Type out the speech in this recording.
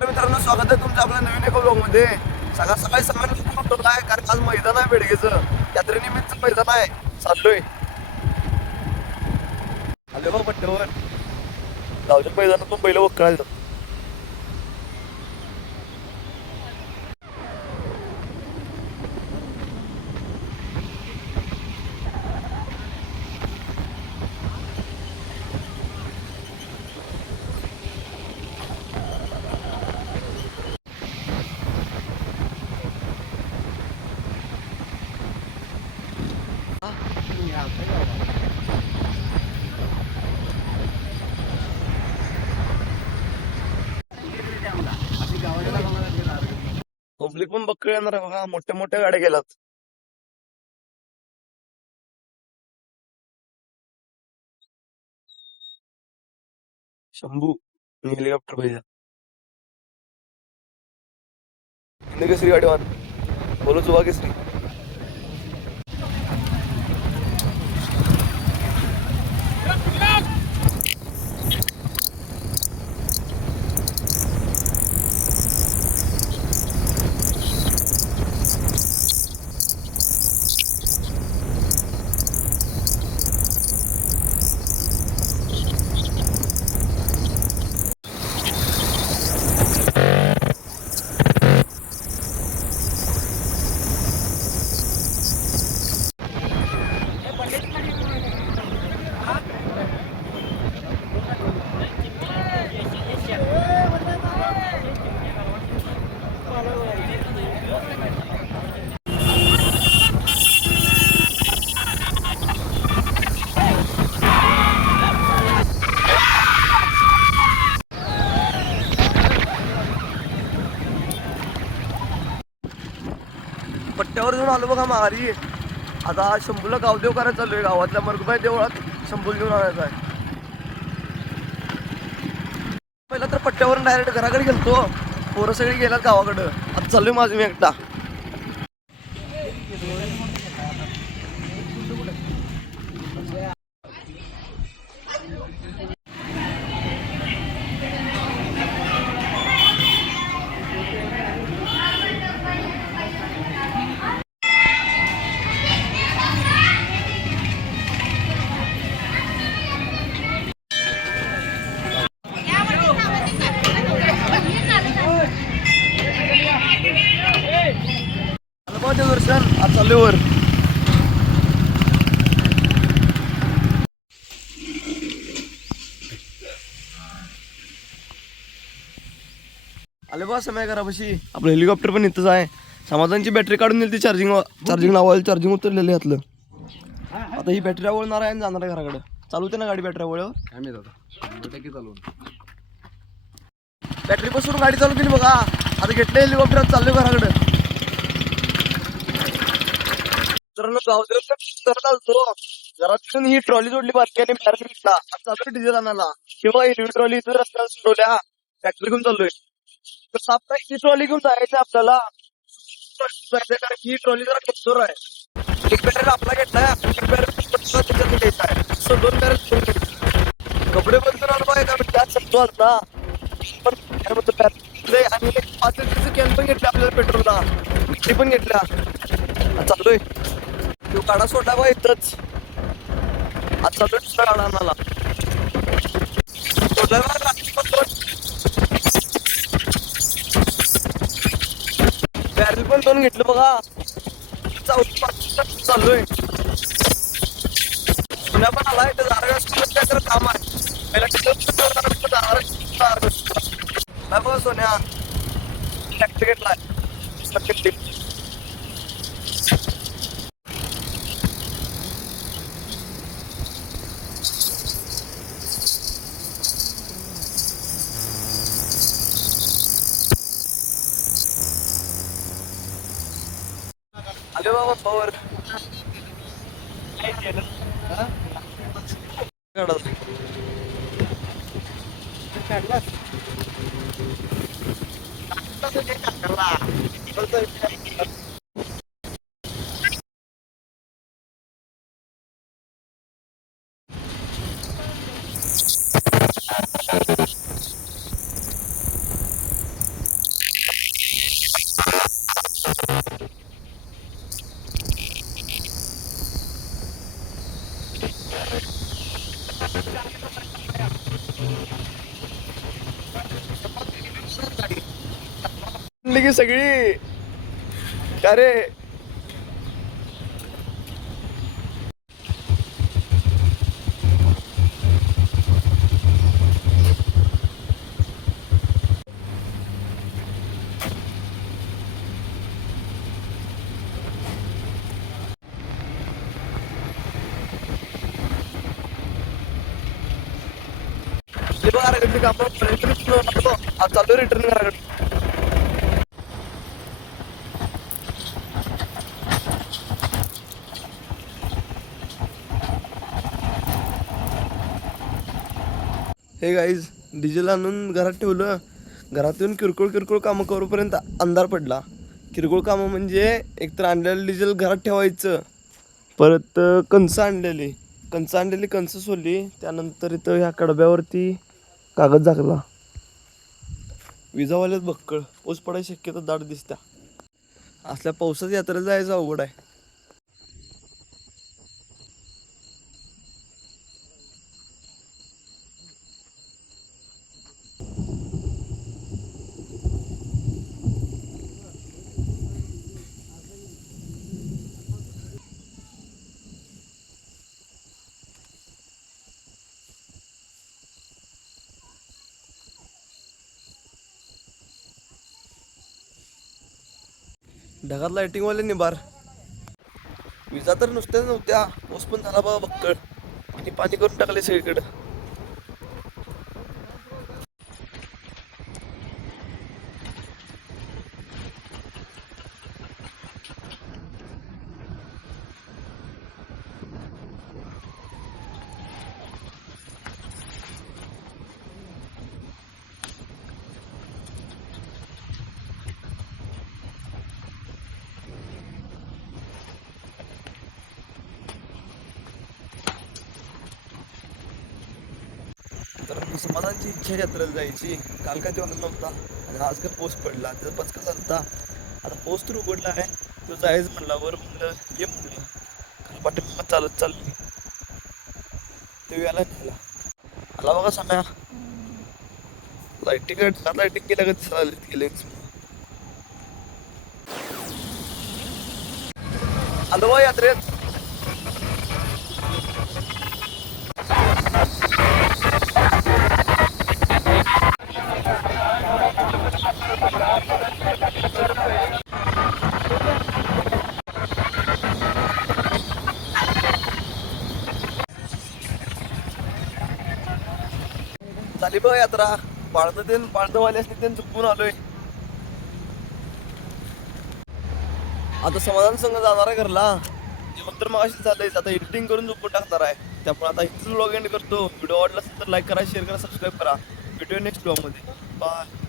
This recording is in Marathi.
तर मित्रांनो, स्वागत आहे तुमचं आपल्या नवीन एका ब्लॉगमध्ये. सकाळ सकाळी सगळ्यांना काय कारण आज मैदान आहे बेडगेचं, यात्रेनिमित्त मैदान आहे. चाललोय आले बा पट्ट्यावर गावच्या मैदानातून बैल वखळायचं. पब्लिक पण बक्कळ येणार आहे बघा, मोठ्या मोठ्या गाड्या गेल्यात. शंभू हेलिकॉप्टर पाहिजे. हिंद केसरी गाडीवान बोलो जुवा केसरी. पट्ट्यावर जाऊन आलो बघा माघारी. आता शंभूला गावदेव करायला चाललोय. गावातल्या मरगुबाई देवळात शंभूला घेऊन आणायचा आहे. पहिला तर पट्ट्यावरून डायरेक्ट घराकडे गेलतो. पोरं सगळी गेल्यात गावाकडं. आता चाललोय माझं मी एकटा. दर्शन आज चाललोय वर. आले बा समय घरापाशी. आपलं हेलिकॉप्टर पण इथंच आहे. समाधानची बॅटरी काढून दिली ती चार्जिंग लावायला. चार्जिंग उतरलेलं यातलं. आता ही बॅटरी वळणार आहे आणि जाणार आहे घराकडे. चालवते ना गाडी बॅटरी वळ. बॅटरी पासून गाडी चालू केली बघा. आता घेतलं हेलिकॉप्टर, चाललोय घराकडे. घरातून ही ट्रॉली जोडली बारक्याने बाहेर निघला. चालू डिझेल आणायला किंवा हिरवी ट्रॉली इथं रस्त्याला सोडल्या. फॅक्टरी घेऊन चाललोय. तर साप ही ट्रॉली घेऊन जायचं आपल्याला. कारण ही ट्रॉली जरा कमजोर आहे. एक बॅटरी आपला घेतलाय, एक बॅटरी घ्यायचा आहे. दोन बॅटरी कपडे बंद करायला पाहिजे का त्यात संपतो आता. पण काय म्हणतो आणि एक 5 लिटरचं कॅन पण घेतलं आपल्याला पेट्रोलला. ते पण घेतल्या. चाललोय तो काढा सोडला बा इथंच. आज चाललोय दुसरा काढा आणायला. सोडलाय बा रात्री पण बॅरल पण 2 घेतलं बघा. चाललोय. पुण्या पण आलाय. काय तर काम आहे. पहिला बघा सोन्या ट्रॅक्टर घेतलाय. आले बाबा पॉवर. म्हणली की सगळी का रे. घराकडची कामं आज चालू रिटर्न घराकडे. हे गाईज डिझेल आणून घरात ठेवलं. घरात येऊन किरकोळ किरकोळ कामं करूपर्यंत अंधार पडला. किरकोळ कामं म्हणजे एकतर आणलेलं डिझेल घरात ठेवायचं, परत कणसं आणलेली कणसं सोडली. त्यानंतर इथं ह्या कडब्यावरती कागद झाकला. विजावाल्यात बक्कळ पाऊस पडायची शक्यता दाट दिसत्या. असल्या पावसात यात्रेला जायचं अवघड आहे. ढगात लाइटिंगवाले निभार. विजा तर नुसत्याच नव्हत्या, पाऊस पण झाला बघा बक्कळ. आणि पाणी करून टाकले सगळीकडं. तर समाजांची इच्छा यात्रेला जायची. काल काय तेव्हा नव्हता आणि आज काय पाऊस पडला, त्याचा पचका चालता. आता पाऊस तर उघडला आहे, तो जायचं म्हणला. म्हणलं ये म्हणलं, काल पाठीमागं चालत चालली ते याला नेला. आला बघा सम्या. लाइटिंग केल्या का दिसायला गेले. आलो बा यात्रेत. झाली बघ यात्रा. पाळणंवाले असते त्यांनी चुकून आलोय. आता समाधान संघ जाणार आहे घरला. जेवण तर मग अशी झालंय. आता एडिटिंग करून झोपून टाकणार आहे. त्यामुळे आता इथेच व्लॉग एंड करतो. व्हिडिओ आवडला असेल तर लाईक करा, शेअर करा, सबस्क्राईब करा. भेटूया नेक्स्ट व्लॉग मध्ये. बाय.